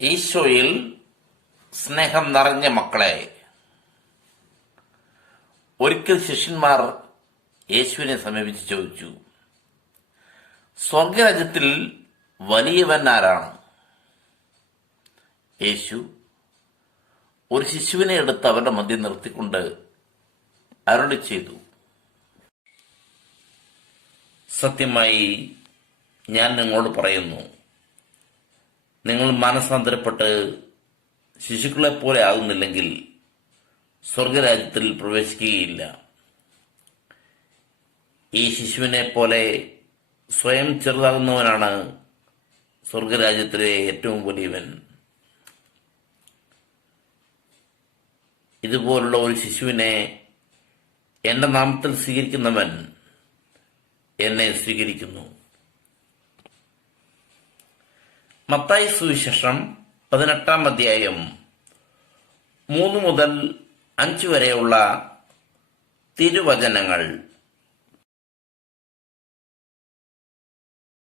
ഈശോയിൽ സ്നേഹം നിറഞ്ഞ മക്കളെ ഒരിക്കൽ ശിഷ്യന്മാർ യേശുവിനെ സമീപിച്ച് ചോദിച്ചു സ്വർഗരാജ്യത്തിൽ വലിയവൻ ആരാണ്? യേശു ഒരു ശിശുവിനെ എടുത്ത് അവരുടെ മധ്യം നിർത്തിക്കൊണ്ട് അരുളി ചെയ്തു. സത്യമായി ഞാൻ നിങ്ങളോട് പറയുന്നു നിങ്ങൾ മനസ്സാന്തരപ്പെട്ട് ശിശുക്കളെ പോലെ ആകുന്നില്ലെങ്കിൽ സ്വർഗരാജ്യത്തിൽ പ്രവേശിക്കുകയില്ല. ഈ ശിശുവിനെ പോലെ സ്വയം ചെറുതാകുന്നവനാണ് സ്വർഗരാജ്യത്തിലെ ഏറ്റവും വലിയവൻ. ഇതുപോലുള്ള ഒരു ശിശുവിനെ എന്റെ നാമത്തിൽ സ്വീകരിക്കുന്നവൻ എന്നെ സ്വീകരിക്കുന്നു. മത്തായി സുവിശേഷം പതിനെട്ടാം അധ്യായം മൂന്ന് മുതൽ അഞ്ച് വരെയുള്ള തിരുവചനങ്ങൾ.